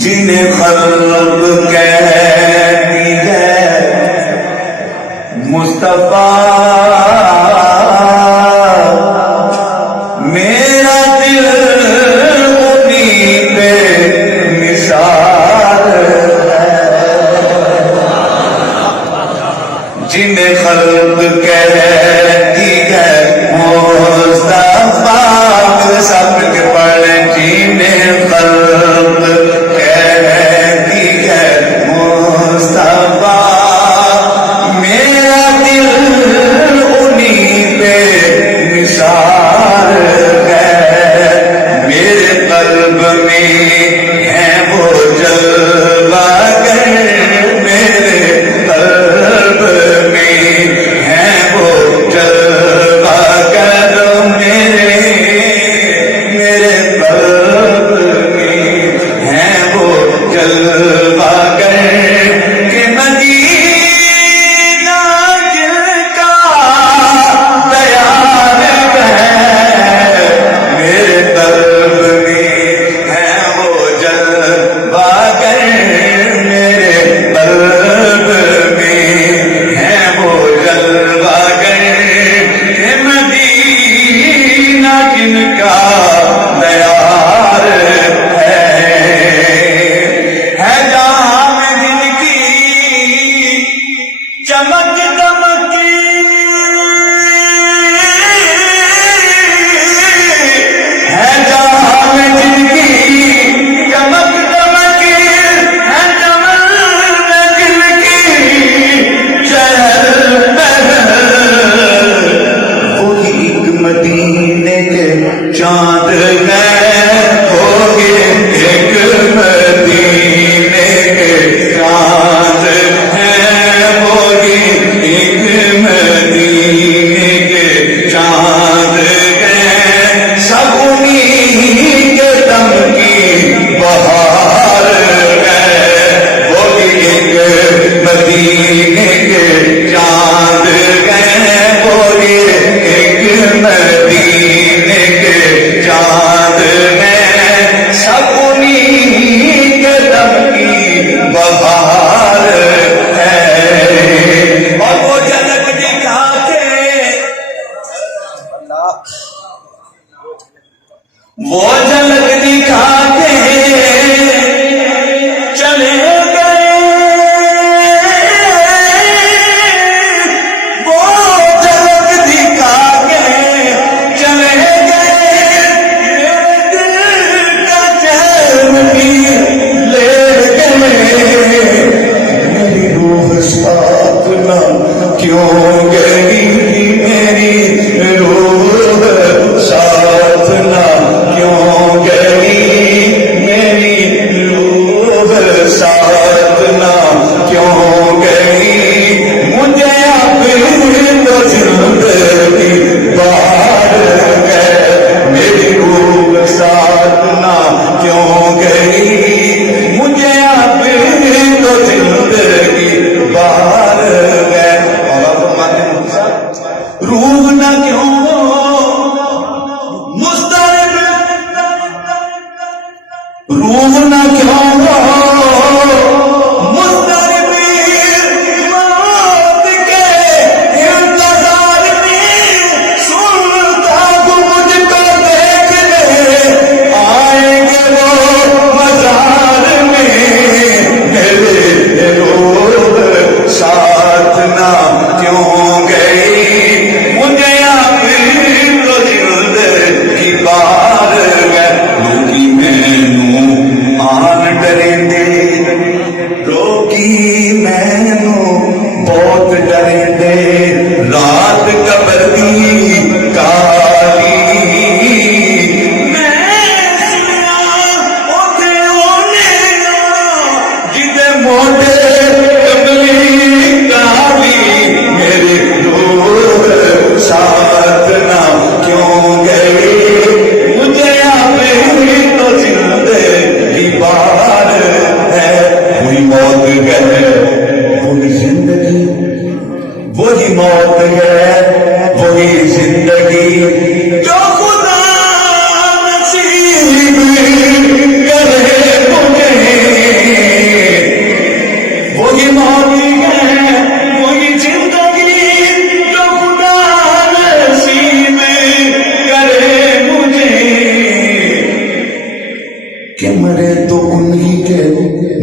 جنہیں خلق کہتی ہے مصطفیٰ، میرا دل انہیں پہ نثار ہے۔ جنہیں خلق کہتی ہے مصطفیٰ، سب کے پڑھیں جنہیں خلق کہتی ہے مصطفیٰ، میرا دل انہیں پہ نثار ہے۔ میرے قلب میں ہے وہ جلوہ گر، میرے قلب میں ہے وہ جلوہ گر، میرے قلب میں ہے وہ جلوہ گر، کہ مدینہ جن کا تیار ہے۔ میرے قلب میں ہے وہ جلوہ گر، میرے قلب میں ہے وہ جلوہ گر، کہ مدینہ جن کا تیار ہے جہاں میں جن کی چمک دمکی، ہے جہاں میں جن کی چمک دمکی، ہے جمل میں جن کی چہل پہل، وہی ایک مدینے کے چاند ہے، ہوگے ایک مدینے کے چاند ہے، ہوگی ایک مدینے کے چاند ہے، سب انہیں کے دم کی بہار ہے، ہوگی ایک مدینے کے چاند ہے، ہوگی ایک مدینے کے چاند ہے، سب انہیں کے دم کی بہار ہے۔ اور وہ جھلک دکھا کے، وہ جھلک دکھا کے چلے گئے، وہ جھلک دکھا کے چلے گئے، میرے دل کا چین بھی لے گئے، میری روح ساتھ نہ کیوں گئی، میری روح ساتھ نہ کیوں گئی، کہ مرے تو انہی کے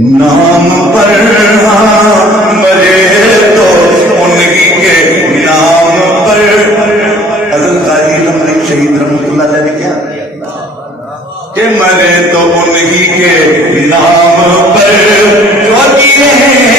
نام پر، ہاں مرے تو انہی کے نام پر۔ حضرت غازی علم ملک شہید رحمت اللہ علیہ نے کیا کہ مرے تو انہی کے نام پر، جو کیے ہیں